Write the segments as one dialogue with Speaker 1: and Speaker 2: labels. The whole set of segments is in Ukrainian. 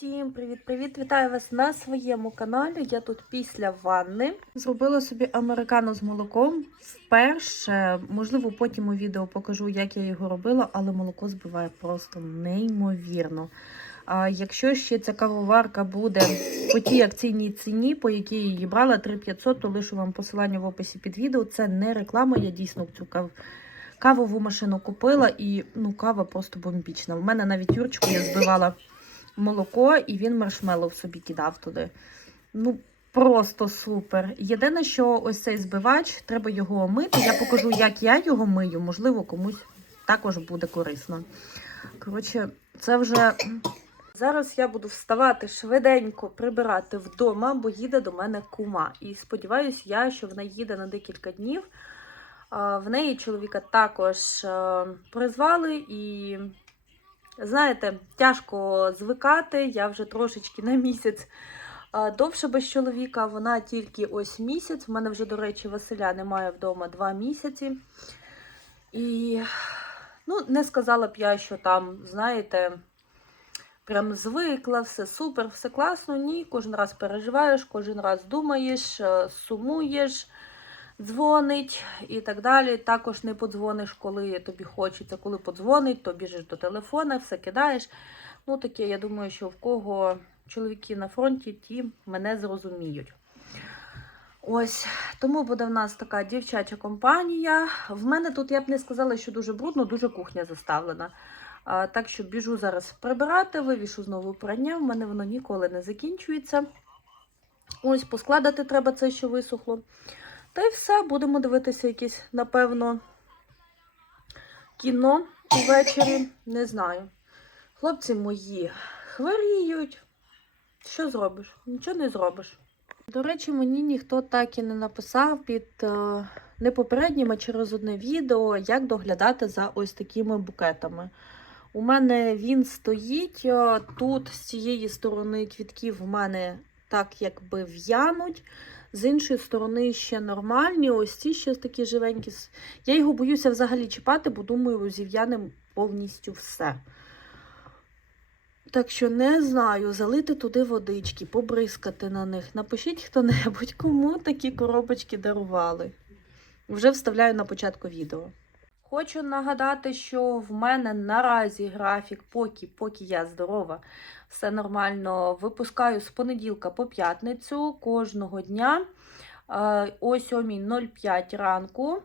Speaker 1: Всім привіт-привіт! Вітаю вас на своєму каналі. Я тут після ванни. Зробила собі американо з молоком. Вперше, можливо, потім у відео покажу, як я його робила, але молоко збиває просто неймовірно. А якщо ще ця кавоварка буде по тій акційній ціні, по якій її брала 3500, то лишу вам посилання в описі під відео. Це не реклама, я дійсно цю кав... кавову машину купила і ну, кава просто бомбічна. В мене навіть Юрчику я збивала молоко, і він маршмеллоу собі кидав туди. Ну, просто супер. Єдине, що ось цей збивач, треба його омити. Я покажу, як я його мию, можливо, комусь також буде корисно. Коротше, це вже. Зараз я буду вставати швиденько прибирати вдома, бо їде до мене кума. І сподіваюся, я, що вона їде на декілька днів. В неї чоловіка також е, призвали і Знаєте, тяжко звикати. Я вже трошечки на місяць довше без чоловіка. Вона тільки ось місяць. У мене вже, до речі, Василя немає вдома два місяці. І ну, не сказала б я, що там, знаєте, прям звикла, все супер, все класно. Ні, кожен раз переживаєш, кожен раз думаєш, е, сумуєш дзвонить і так далі. Також не подзвониш, коли тобі хочеться. Коли подзвонить, то біжиш до телефона, все кидаєш. Ну, таке, я думаю, що в кого чоловіки на фронті, ті мене зрозуміють. Ось, тому буде в нас така дівчача компанія. В мене тут я б не сказала, що дуже брудно, дуже кухня заставлена. А, так що біжу зараз прибирати, вивішу знову прання. В мене воно ніколи не закінчується. Ось, поскладати треба це, що висохло. Та й все, будемо дивитися якісь, напевно, кіно увечері. Не знаю. Хлопці мої хворіють. Що зробиш? Нічого не зробиш. До речі, мені ніхто так і не написав під е, не попереднім, а через одне відео, як доглядати за ось такими букетами. У мене він стоїть. е, Тут з цієї сторони квітків в мене так якби в'януть. З іншої сторони ще нормальні, ось ці ще такі живенькі. Я його боюся взагалі чіпати, бо думаю, зів'янем повністю все. Так що не знаю, залити туди водички, побризкати на них. Напишіть хто-небудь, кому такі коробочки дарували. Вже вставляю на початку відео. Хочу нагадати, що в мене наразі графік, поки, поки я здорова, все нормально. Випускаю з понеділка по п'ятницю кожного дня е, о 7.05 ранку.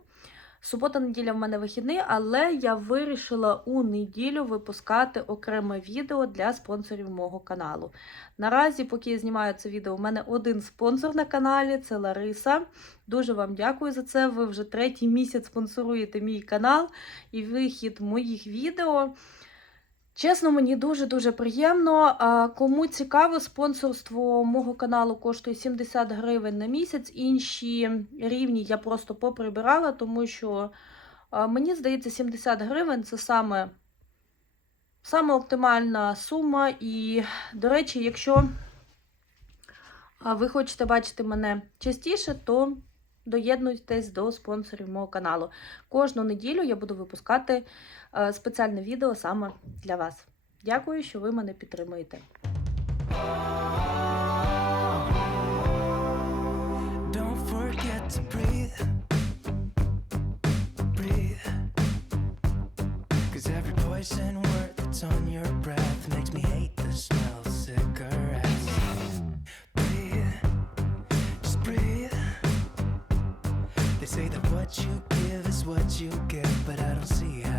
Speaker 1: Субота-неділя в мене вихідний, але я вирішила у неділю випускати окреме відео для спонсорів мого каналу. Наразі, поки я знімаю це відео, у мене один спонсор на каналі це Лариса. Дуже вам дякую за це. Ви вже третій місяць спонсоруєте мій канал і вихід моїх відео. Чесно, мені дуже-дуже приємно. Кому цікаво, спонсорство мого каналу коштує 70 гривень на місяць. Інші рівні я просто поприбирала, тому що мені здається, 70 гривень це саме, саме оптимальна сума. І, до речі, якщо ви хочете бачити мене частіше, то доєднуйтесь до спонсорів мого каналу. Кожну неділю я буду випускати е, спеціальне відео саме для вас. Дякую, що ви мене підтримуєте.
Speaker 2: You give is what you get, but I don't see how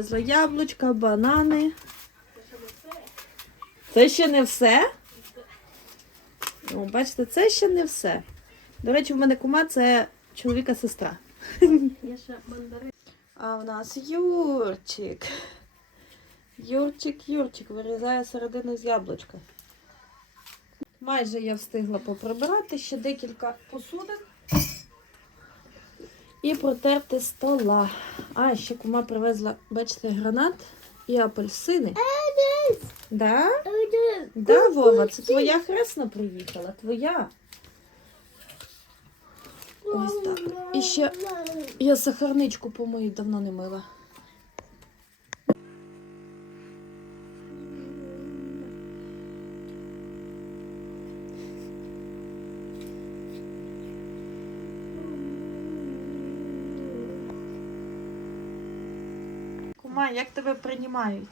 Speaker 1: привезла яблучка, банани. Це ще не все? О, бачите, це ще не все. До речі, в мене кума це чоловіка сестра. А в нас Юрчик. Юрчик, Юрчик вирізає середину з яблучка. Майже я встигла поприбирати ще декілька посудин і протерти стола. А, ще кума привезла, бачите, гранат і апельсини. Да? Да, Вова, це твоя хресна приїхала, твоя. Ось так. І ще я сахарничку помию, давно не мила. Як тебе приймають?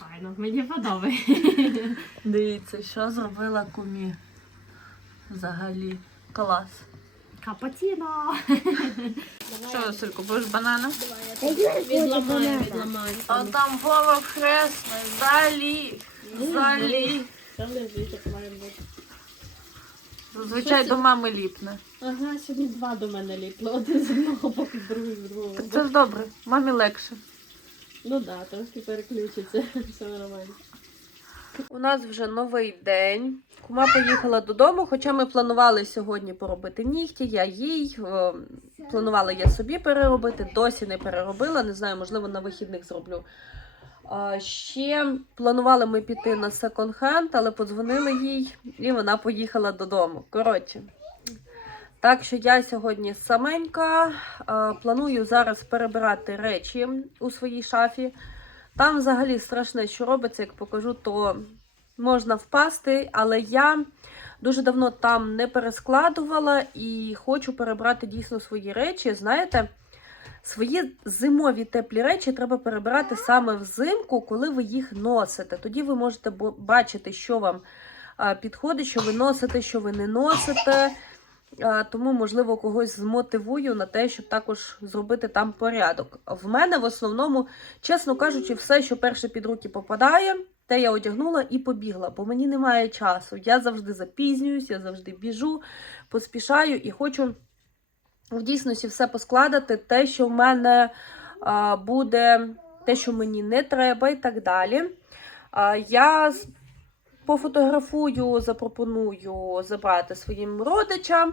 Speaker 3: Файно, мені подобається.
Speaker 1: Дивіться, що зробила кумі. Взагалі. Клас.
Speaker 3: Капотіно.
Speaker 1: Що, Василько, будеш бананом?
Speaker 3: Відламаю, відламаю.
Speaker 1: А там Вова
Speaker 3: як має бути?
Speaker 1: Зазвичай до мами ліпне.
Speaker 3: Ага, сьогодні два до мене ліпло. Один з одного боку, другий з другого.
Speaker 1: Так це ж добре, мамі легше.
Speaker 3: Ну так, да, трошки переключиться. Все нормально.
Speaker 1: У нас вже новий день. Кума поїхала додому, хоча ми планували сьогодні поробити нігті, я їй. е, Планувала я собі переробити, досі не переробила, не знаю, можливо, на вихідних зроблю. Ще планували ми піти на секонд-хенд, але подзвонили їй, і вона поїхала додому. Коротше. Так що я сьогодні саменька. Планую зараз перебирати речі у своїй шафі. Там взагалі страшне, що робиться, як покажу, то можна впасти, але я дуже давно там не перескладувала і хочу перебрати дійсно свої речі. Знаєте, свої зимові теплі речі треба перебирати саме взимку, коли ви їх носите. Тоді ви можете бачити, що вам підходить, що ви носите, що ви не носите. Тому, можливо, когось змотивую на те, щоб також зробити там порядок. В мене в основному Чесно кажучи, все, що перше під руки попадає, те я одягнула і побігла, бо мені немає часу. Я завжди запізнююсь, я завжди біжу, поспішаю і хочу в дійсності все поскладати, те, що в мене буде, те, що мені не треба, і так далі. Я пофотографую, запропоную забрати своїм родичам.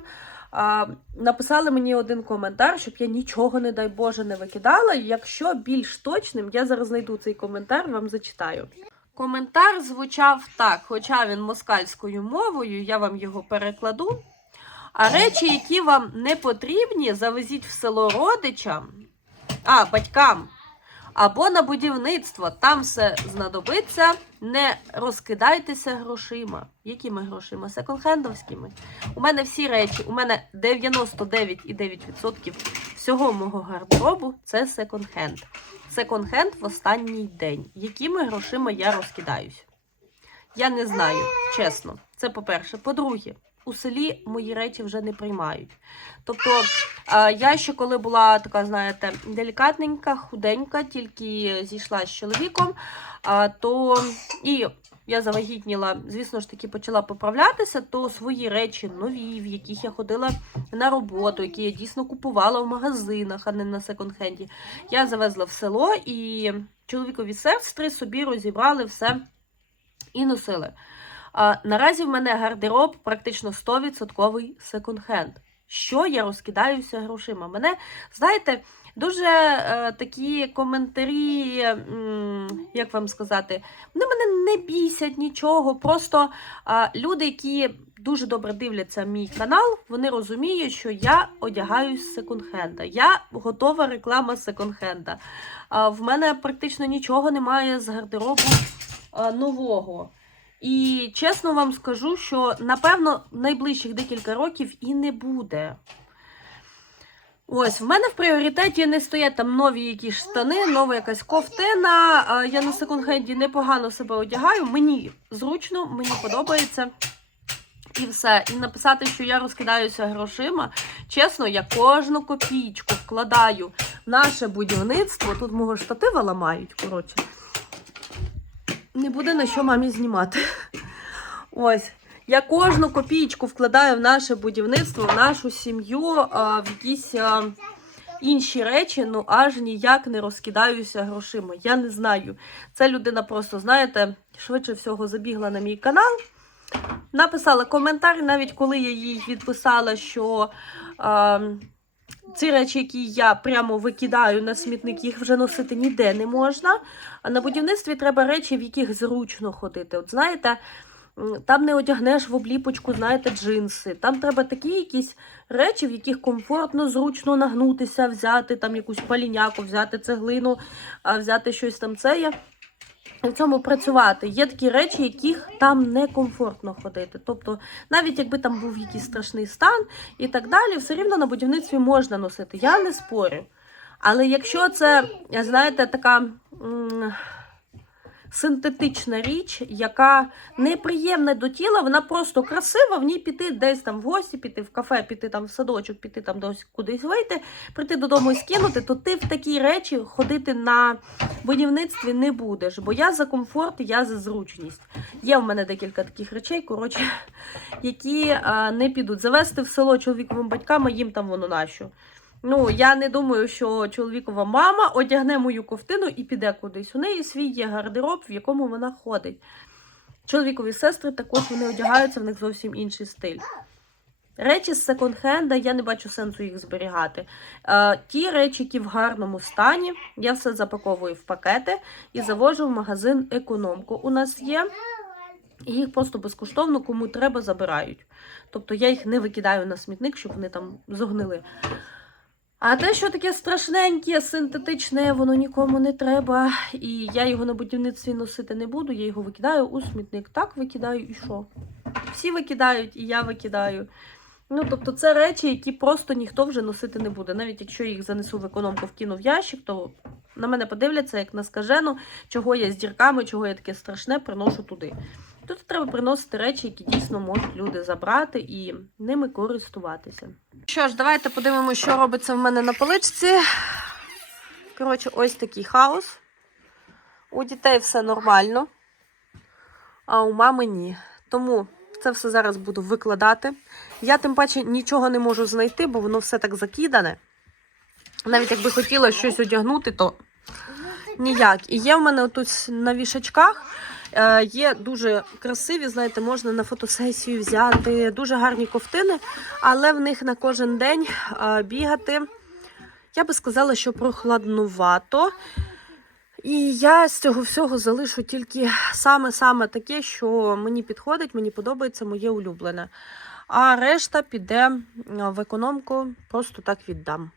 Speaker 1: Написали мені один коментар, щоб я нічого, не дай Боже, не викидала. Якщо більш точним, я зараз знайду цей коментар, вам зачитаю. Коментар звучав так, хоча він москальською мовою, я вам його перекладу. А речі, які вам не потрібні, завезіть в село родичам, а батькам або на будівництво. Там все знадобиться. Не розкидайтеся грошима. Якими грошима? Секонд-хендовськими. У мене всі речі, у мене 99,9% всього мого гардеробу це секонд-хенд. Секонд-хенд в останній день. Якими грошима я розкидаюсь? Я не знаю, чесно. Це по-перше. По-друге, у селі мої речі вже не приймають. Тобто, е, я ще коли була така, знаєте, делікатненька, худенька, тільки зійшла з чоловіком, то і я завагітніла, звісно ж таки, почала поправлятися, то свої речі нові, в яких я ходила на роботу, які я дійсно купувала в магазинах, а не на секонд-хенді, я завезла в село і чоловікові сестри собі розібрали все і носили. А, наразі в мене гардероб практично 100% секонд-хенд. Що я розкидаюся грошима? Мене, знаєте, дуже е, такі коментарі, м, як вам сказати, вони мене не бісять нічого. Просто е, люди, які дуже добре дивляться мій канал, вони розуміють, що я одягаюсь секонд-хенда. Я готова реклама секонд-хенда. А в мене практично нічого немає з гардеробу е, нового. І чесно вам скажу, що напевно найближчих декілька років і не буде. Ось, в мене в пріоритеті не стоять там нові якісь штани, нова якась ковтина. Я на секонд-хенді непогано себе одягаю. Мені зручно, мені подобається. І все. І написати, що я розкидаюся грошима. Чесно, я кожну копійку вкладаю в наше будівництво. Тут мого штатива ламають, коротше. Не буде на що мамі знімати. Ось. Я кожну копійку вкладаю в наше будівництво, в нашу сім'ю, в якісь інші речі, ну аж ніяк не розкидаюся грошима. Я не знаю. Це людина просто, знаєте, швидше всього забігла на мій канал. Написала коментар, навіть коли я їй відписала, що ці речі, які я прямо викидаю на смітник, їх вже носити ніде не можна. А на будівництві треба речі, в яких зручно ходити. От знаєте, там не одягнеш в обліпочку, знаєте, джинси. Там треба такі якісь речі, в яких комфортно, зручно нагнутися, взяти там якусь паліняку, взяти цеглину, взяти щось там це є. В цьому працювати. Є такі речі, яких там некомфортно ходити. Тобто, навіть якби там був якийсь страшний стан і так далі, все рівно на будівництві можна носити. Я не спорю. Але якщо це, знаєте, така синтетична річ, яка неприємна до тіла, вона просто красива, в ній піти десь там в гості, піти в кафе, піти там в садочок, піти там десь кудись вийти, прийти додому і скинути, то ти в такі речі ходити на будівництві не будеш. Бо я за комфорт, я за зручність. Є в мене декілька таких речей, коротше, які а, не підуть. Завести в село чоловіковим батькам, а їм там воно нащо. Ну, я не думаю, що чоловікова мама одягне мою ковтину і піде кудись. У неї свій є гардероб, в якому вона ходить. Чоловікові сестри також вони одягаються, в них зовсім інший стиль. Речі з секонд-хенда, я не бачу сенсу їх зберігати. Е, ті речі, які в гарному стані, я все запаковую в пакети і завожу в магазин економку. У нас є. І їх просто безкоштовно, кому треба, забирають. Тобто я їх не викидаю на смітник, щоб вони там зогнили. А те, що таке страшненьке, синтетичне, воно нікому не треба. І я його на будівництві носити не буду, я його викидаю у смітник. Так викидаю і що? Всі викидають, і я викидаю. Ну, тобто, це речі, які просто ніхто вже носити не буде. Навіть якщо їх занесу в економку, вкину в ящик, то на мене подивляться як на скажену, чого я з дірками, чого я таке страшне, приношу туди. Тут треба приносити речі, які дійсно можуть люди забрати і ними користуватися. Що ж, давайте подивимося, що робиться в мене на поличці. Коротше, ось такий хаос. У дітей все нормально, а у мами ні. Тому це все зараз буду викладати. Я тим паче нічого не можу знайти, бо воно все так закидане. Навіть якби хотіла щось одягнути, то ніяк. І є в мене тут на вішачках. Е, Є дуже красиві, знаєте, можна на фотосесію взяти, дуже гарні ковтини, але в них на кожен день е, бігати, я би сказала, що прохладнувато. І я з цього всього залишу тільки саме-саме таке, що мені підходить, мені подобається, моє улюблене. А решта піде в економку, просто так віддам.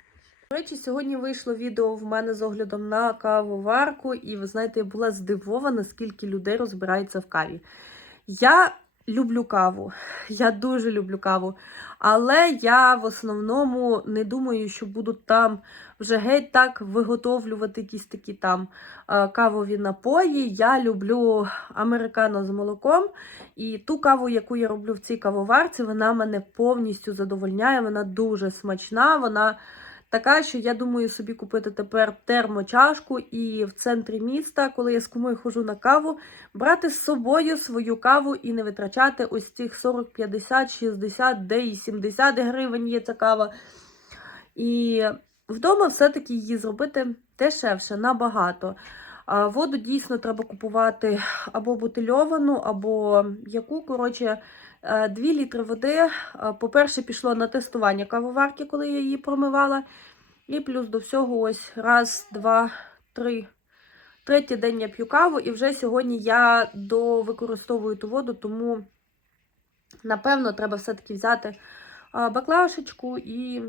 Speaker 1: До речі, сьогодні вийшло відео в мене з оглядом на кавоварку, і ви знаєте, я була здивована, скільки людей розбирається в каві. Я люблю каву, я дуже люблю каву, але я в основному не думаю, що буду там вже геть так виготовлювати якісь такі там е, кавові напої. Я люблю американо з молоком. І ту каву, яку я роблю в цій кавоварці, вона мене повністю задовольняє. Вона дуже смачна. Вона така, що я думаю собі купити тепер термочашку і в центрі міста, коли я з кумою хожу на каву, брати з собою свою каву і не витрачати ось цих 40, 50, 60, де і 70 гривень є ця кава. І вдома все-таки її зробити дешевше, набагато. А воду дійсно треба купувати або бутильовану, або яку. Коротше, 2 літри води. е, По-перше, пішло на тестування кавоварки, коли я її промивала. І плюс до всього ось раз, два, три. Третій день я п'ю каву, і вже сьогодні я довикористовую ту воду, тому, напевно, треба все-таки взяти баклашечку і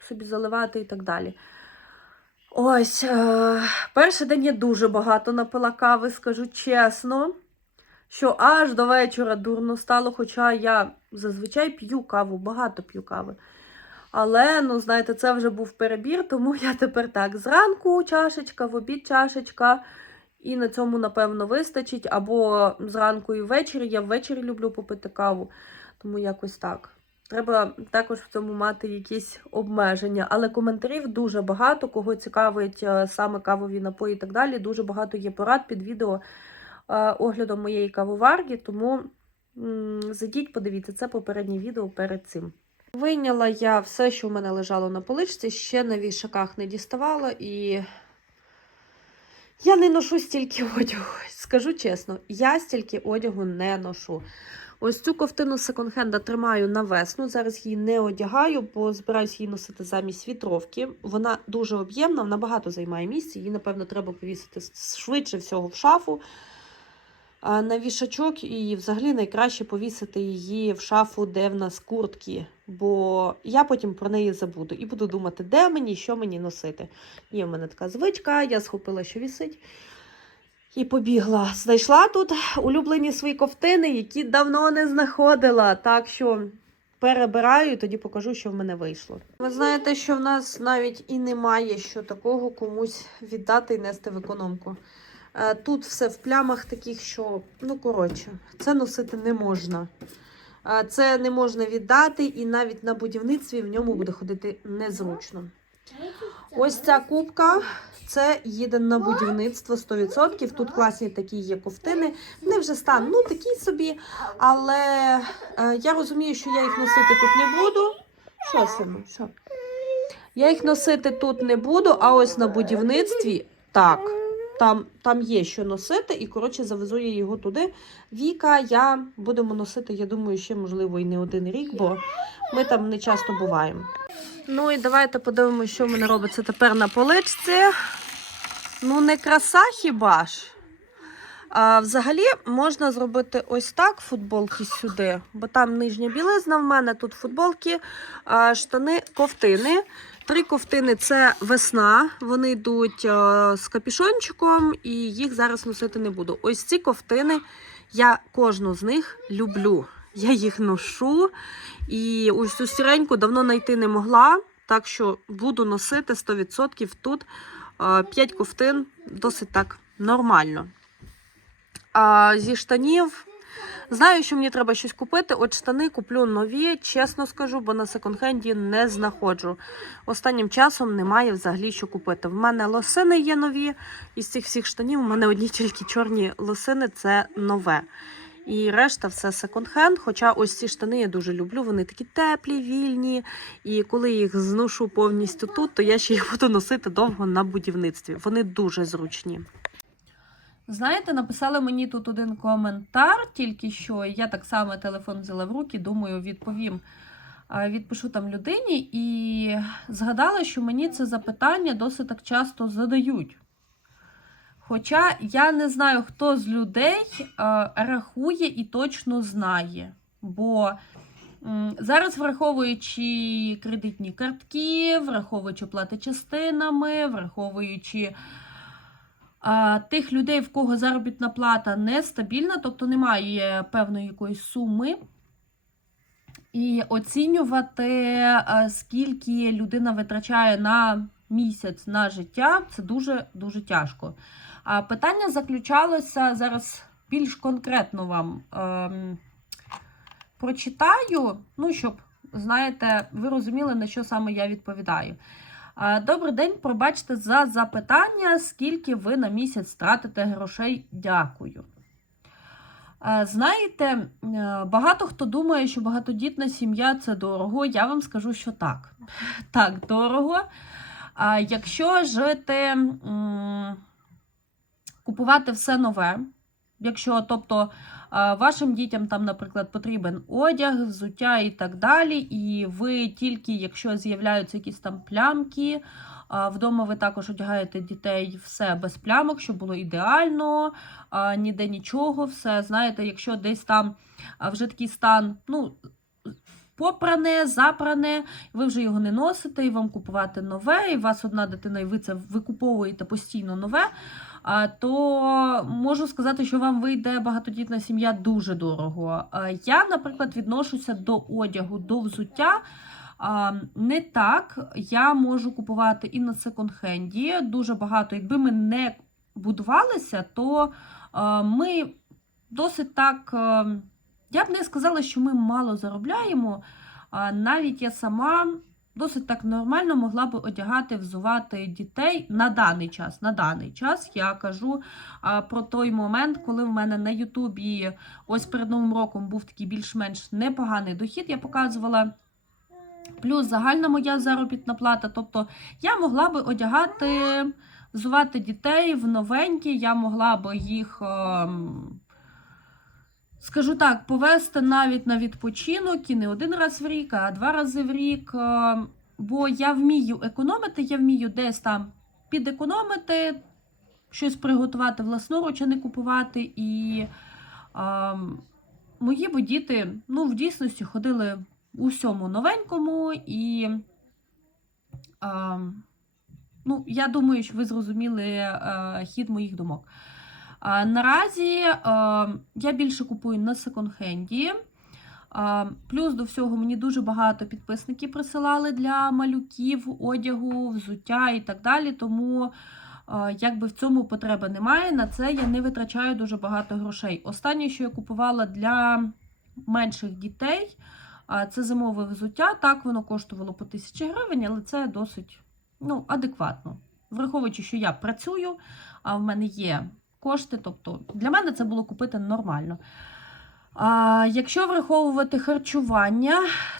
Speaker 1: собі заливати і так далі. Ось, е, перший день я дуже багато напила кави, скажу чесно, що аж до вечора дурно стало, хоча я зазвичай п'ю каву, багато п'ю кави. Але, ну, знаєте, це вже був перебір, тому я тепер так: зранку чашечка, в обід чашечка, і на цьому, напевно, вистачить. Або зранку і ввечері. Я ввечері люблю попити каву, тому якось так. Треба також в цьому мати якісь обмеження. Але коментарів дуже багато, кого цікавить е, саме кавові напої і так далі. Дуже багато є порад під відео оглядом моєї кавоварки, тому зайдіть, подивіться, це попереднє відео перед цим. Вийняла я все, що в мене лежало на поличці, ще на вішаках не діставала і. Я не ношу стільки одягу. Скажу чесно, я стільки одягу не ношу. Ось цю ковтину секонд-хенда тримаю на весну. Зараз її не одягаю, бо збираюсь її носити замість вітровки. Вона дуже об'ємна, вона багато займає місця. Її, напевно, треба повісити швидше всього в шафу. На вішачок і взагалі найкраще повісити її в шафу, де в нас куртки. Бо я потім про неї забуду і буду думати, де мені, що мені носити. Є в мене така звичка, я схопила, що вісить. І побігла. Знайшла тут улюблені свої ковтини, які давно не знаходила. Так що перебираю і тоді покажу, що в мене вийшло. Ви знаєте, що в нас навіть і немає що такого комусь віддати і нести в економку. Е, Тут все в плямах таких, що, ну коротше, це носити не можна. Е, Це не можна віддати, і навіть на будівництві в ньому буде ходити незручно. Ось ця кубка це їде на будівництво 100%. Тут класні такі є ковтини. Не вже стан, ну такі собі. Але е, я розумію, що я їх носити тут не буду. Що, сину? Що? Я їх носити тут не буду, а ось на будівництві так. Там, там є що носити, і коротше завезу я його туди. Віка, я будемо носити, я думаю, ще можливо і не один рік, бо ми там не часто буваємо. Ну і давайте подивимося, що в мене робиться тепер на поличці. Ну, не краса хіба ж. А, взагалі можна зробити ось так футболки сюди, бо там нижня білизна в мене, тут футболки, а, штани, ковтини. Три ковтини це весна. Вони йдуть а, з капішончиком, і їх зараз носити не буду. Ось ці ковтини, я кожну з них люблю. Я їх ношу. І ось цю сіреньку давно знайти не могла. Так що буду носити 100% тут 5 ковтин досить так нормально. А зі штанів. Знаю, що мені треба щось купити. От штани куплю нові, чесно скажу, бо на секонд-хенді не знаходжу. Останнім часом немає взагалі що купити. В мене лосини є нові. Із цих всіх штанів у мене одні тільки чорні лосини це нове. І решта все секонд-хенд. Хоча ось ці штани я дуже люблю. Вони такі теплі, вільні. І коли їх зношу повністю тут, то я ще їх буду носити довго на будівництві. Вони дуже зручні. Знаєте, написали мені тут один коментар, тільки що я так само телефон взяла в руки, думаю, відповім. Відпишу там людині і згадала, що мені це запитання досить так часто задають. Хоча я не знаю, хто з людей рахує і точно знає. Бо зараз, враховуючи кредитні картки, враховуючи плати частинами, враховуючи тих людей, в кого заробітна плата нестабільна, тобто немає певної якоїсь суми. І оцінювати, скільки людина витрачає на місяць на життя, це дуже-дуже тяжко. Питання заключалося зараз більш конкретно вам ем, прочитаю, ну, щоб, знаєте, ви розуміли, на що саме я відповідаю. А, Добрий день, пробачте за запитання, скільки ви на місяць тратите грошей. Дякую. Знаєте, е, багато хто думає, що багатодітна сім'я це дорого. Я вам скажу, що так. Так, дорого. Якщо жити, купувати все нове, якщо, тобто, вашим дітям там, наприклад, потрібен одяг, взуття і так далі, і ви тільки, якщо з'являються якісь там плямки, вдома ви також одягаєте дітей все без плямок, щоб було ідеально, ніде нічого, все, знаєте, якщо десь там вже такий стан, ну, попране, запране, ви вже його не носите, і вам купувати нове, і у вас одна дитина, і ви це викуповуєте постійно нове, то можу сказати, що вам вийде багатодітна сім'я дуже дорого. Я, наприклад, відношуся до одягу, до взуття. Не так я можу купувати і на секонд-хенді дуже багато. Якби ми не будувалися, то ми досить так. Я б не сказала, що ми мало заробляємо. Навіть я сама досить так нормально могла би одягати, взувати дітей на даний час. На даний час я кажу про той момент, коли в мене на Ютубі ось перед Новим роком був такий більш-менш непоганий дохід. Я показувала. Плюс загальна моя заробітна плата. Тобто я могла би одягати, взувати дітей в новенькі, я могла би їх, ем, скажу так, повести навіть на відпочинок і не один раз в рік, а два рази в рік. ем, Бо я вмію економити, я вмію десь там підекономити, щось приготувати власноруч, а не купувати. І ем, мої би діти ну, в дійсності ходили у всьому новенькому, і а, ну, я думаю, що ви зрозуміли а, хід моїх думок. Наразі я більше купую на секонд-хенді. Плюс до всього мені дуже багато підписників присилали для малюків, одягу, взуття і так далі. Тому а, якби в цьому потреби немає. На це я не витрачаю дуже багато грошей. Останнє, що я купувала для менших дітей. Це зимове взуття. Так, воно коштувало по 1000 гривень, але це досить ну, адекватно. Враховуючи, що я працюю, а в мене є кошти, тобто для мене це було купити нормально. А, Якщо враховувати харчування,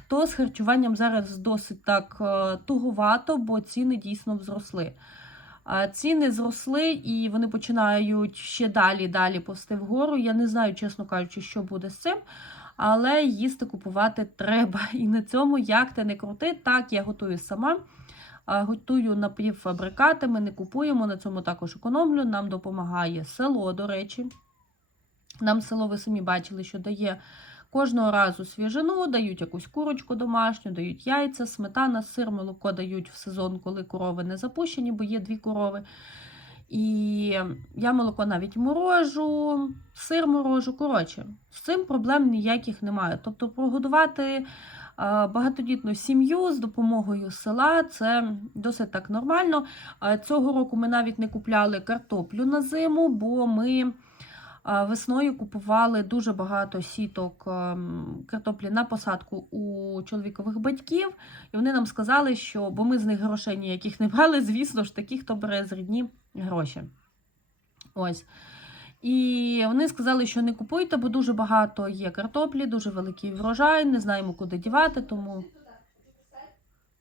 Speaker 1: то з харчуванням зараз досить так е, туговато, бо ціни дійсно зросли. Ціни зросли і вони починають ще далі далі повсти вгору. Я не знаю, чесно кажучи, що буде з цим. Але їсти купувати треба. І на цьому, як ти не крути, так я готую сама. Готую напівфабрикати, ми не купуємо, на цьому також економлю. Нам допомагає село, до речі. Нам село, ви самі бачили, що дає кожного разу свіжину, дають якусь курочку домашню, дають яйця, сметана, сир, молоко дають в сезон, коли корови не запущені, бо є дві корови. І я молоко навіть морожу, сир морожу. Коротше, з цим проблем ніяких немає. Тобто, прогодувати багатодітну сім'ю з допомогою села це досить так нормально. Е, Цього року ми навіть не купляли картоплю на зиму, бо ми. Весною купували дуже багато сіток картоплі на посадку у чоловікових батьків, і вони нам сказали, що бо ми з них грошей ніяких не брали, звісно ж, такі, хто бере з рідні гроші. Ось. І вони сказали, що не купуйте, бо дуже багато є картоплі, дуже великий врожай, не знаємо, куди дівати, тому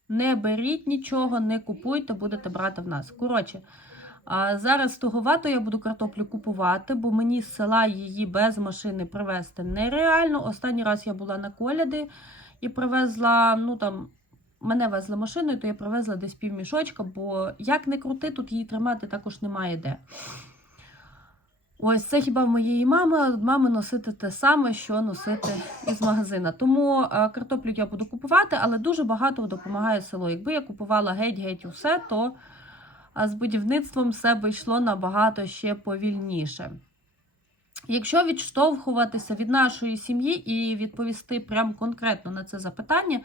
Speaker 1: не беріть нічого, не купуйте, будете брати в нас. Коротше. Зараз туговато я буду картоплю купувати, бо мені з села її без машини привезти нереально. Останній раз я була на коляди і привезла, ну там, мене везли машиною, то я привезла десь півмішочка, бо як не крути, тут її тримати також немає де. Ось це хіба в моєї мами, а мами носити те саме, що носити із магазина. Тому е, картоплю я буду купувати, але дуже багато допомагає село. Якби я купувала геть-геть усе, то а з будівництвом все би йшло набагато ще повільніше. Якщо відштовхуватися від нашої сім'ї і відповісти прям конкретно на це запитання,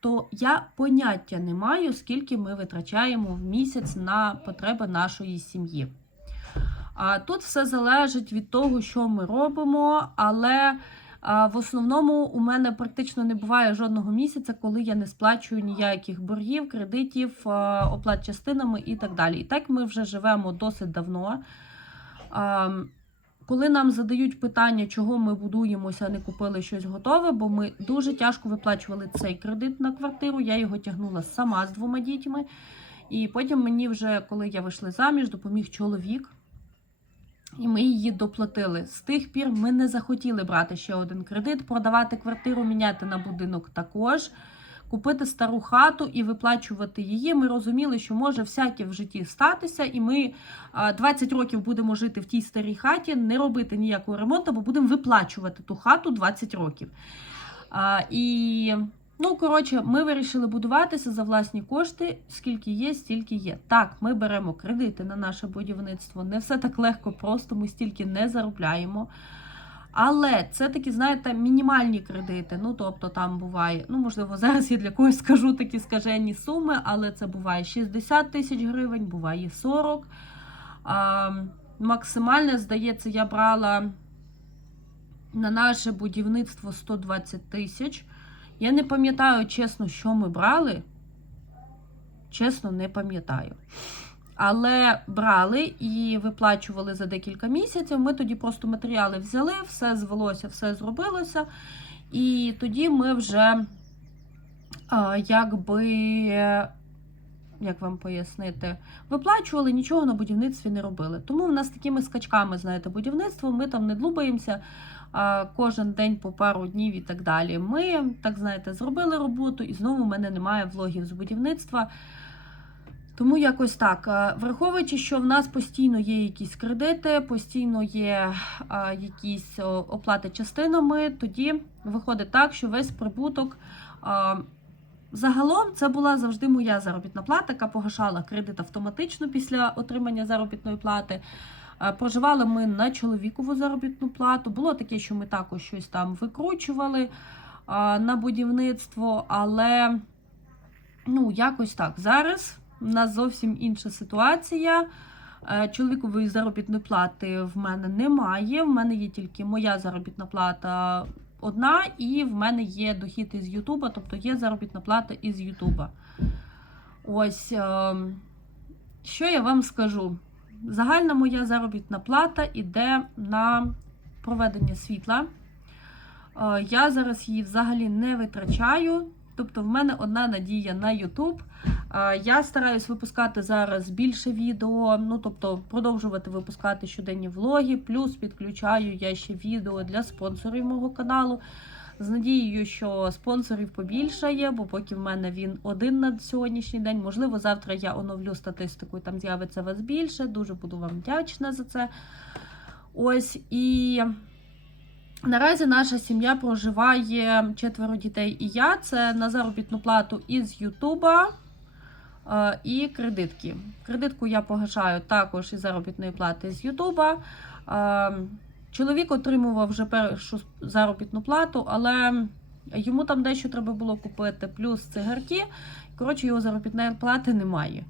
Speaker 1: то я поняття не маю, скільки ми витрачаємо в місяць на потреби нашої сім'ї. А тут все залежить від того, що ми робимо, але в основному у мене практично не буває жодного місяця, коли я не сплачую ніяких боргів, кредитів, оплат частинами і так далі. І так ми вже живемо досить давно. Коли нам задають питання, чого ми будуємося, не купили щось готове, бо ми дуже тяжко виплачували цей кредит на квартиру. Я його тягнула сама з двома дітьми. І потім мені вже, коли я вийшла заміж, допоміг чоловік. І ми її доплатили. З тих пір ми не захотіли брати ще один кредит, продавати квартиру, міняти на будинок також, купити стару хату і виплачувати її. Ми розуміли, що може всяке в житті статися, і ми а, 20 років будемо жити в тій старій хаті, не робити ніякого ремонту, бо будемо виплачувати ту хату 20 років. І Ну, коротше, ми вирішили будуватися за власні кошти. Скільки є, стільки є. Так, ми беремо кредити на наше будівництво. Не все так легко, просто ми стільки не заробляємо. Але це такі, знаєте, мінімальні кредити. Ну, тобто, там буває, ну, можливо, зараз я для когось скажу такі скажені суми, але це буває 60 тисяч гривень, буває 40. А, Максимальне, здається, я брала на наше будівництво 120 тисяч. Я не пам'ятаю чесно, що ми брали. Чесно, не пам'ятаю. Але брали і виплачували за декілька місяців. Ми тоді просто матеріали взяли, все звелося, все зробилося. І тоді ми вже якби, як вам пояснити, виплачували, нічого на будівництві не робили. Тому в нас такими скачками, знаєте, будівництво, ми там не длубаємося кожен день по пару днів і так далі. Ми, так знаєте, зробили роботу, і знову в мене немає влогів з будівництва. Тому якось так. Враховуючи, що в нас постійно є якісь кредити, постійно є якісь оплати частинами, тоді виходить так, що весь прибуток. Загалом це була завжди моя заробітна плата, яка погашала кредит автоматично після отримання заробітної плати. Е, Проживали ми на чоловікову заробітну плату. Було таке, що ми також щось там викручували на будівництво, але ну, якось так. Зараз у нас зовсім інша ситуація. Е, Чоловікової заробітної плати в мене немає. В мене є тільки моя заробітна плата одна, і в мене є дохід із Ютуба, тобто є заробітна плата із Ютуба. Ось, е, що я вам скажу? Загальна моя заробітна плата йде на проведення світла. Е, Я зараз її взагалі не витрачаю. Тобто, в мене одна надія на. Е, Я стараюсь випускати зараз більше відео, ну тобто продовжувати випускати щоденні влоги, плюс підключаю я ще відео для спонсорів мого каналу. З надією, що спонсорів побільшає, бо поки в мене він один на сьогоднішній день. Можливо, завтра я оновлю статистику, і там з'явиться вас більше. Дуже буду вам вдячна за це. Ось і наразі наша сім'я проживає четверо дітей і я. Це на заробітну плату із Ютуба. е, І кредитки. Кредитку я погашаю також із заробітної плати з Ютуба. Е, Чоловік отримував вже першу заробітну плату, але йому там дещо треба було купити, плюс цигарки. Коротше, його заробітної плати немає.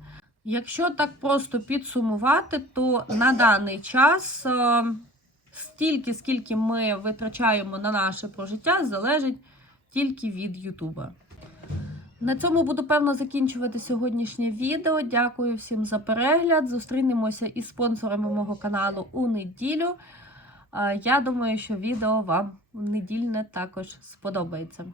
Speaker 1: Якщо так просто підсумувати, то на даний час е, стільки, скільки ми витрачаємо на наше прожиття, залежить тільки від Ютуба. На цьому буду певно закінчувати сьогоднішнє відео. Дякую всім за перегляд. Зустрінемося із спонсорами мого каналу у неділю. Я думаю, що відео вам недільне також сподобається.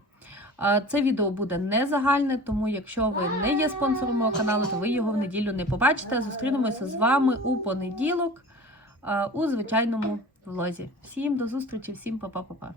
Speaker 1: Це відео буде не загальне, тому якщо ви не є спонсором мого каналу, то ви його в неділю не побачите. Зустрінемося з вами у понеділок у звичайному влозі. Всім до зустрічі, всім па-па-па-па.